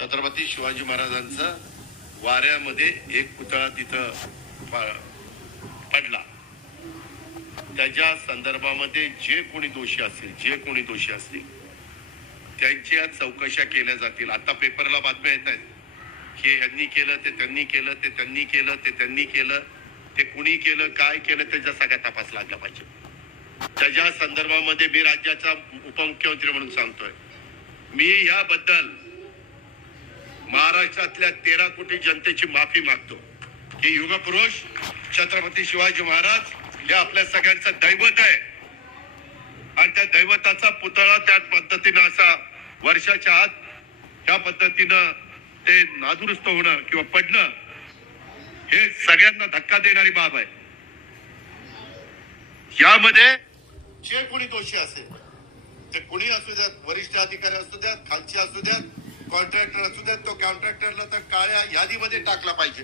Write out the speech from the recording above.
छत्रपती शिवाजी महाराजांचा वाऱ्यामध्ये एक पुतळा तिथं पडला. त्याच्या संदर्भामध्ये जे कोणी दोषी असतील त्यांच्या चौकशा केल्या जातील. आता पेपरला बातम्या येत आहेत की यांनी केलं ते त्यांनी केलं ते त्यांनी केलं ते त्यांनी केलं ते कुणी केलं काय केलं त्याचा सगळा तपास लागला पाहिजे. त्याच्या संदर्भामध्ये मी राज्याचा उपमुख्यमंत्री म्हणून सांगतोय, मी याबद्दल महाराष्ट्रातल्या 13 कोटी जनतेची माफी मागतो की युगपुरुष छत्रपती शिवाजी महाराज हे आपल्या सगळ्यांचं दैवत आहे आणि त्या दैवताचा पुतळा त्या पद्धतीनं असा वर्षाच्या आत त्या पद्धतीनं ते नादुरुस्त होणं किंवा पडणं हे सगळ्यांना धक्का देणारी बाब आहे. यामध्ये जे कोणी दोषी असेल ते कुणी असू द्यात, वरिष्ठ अधिकारी असू द्यात, खालचे असू द्यात, कॉन्ट्रॅक्टर असू द्यात, तो कॉन्ट्रॅक्टरला तर काळ्या यादीमध्ये टाकला पाहिजे.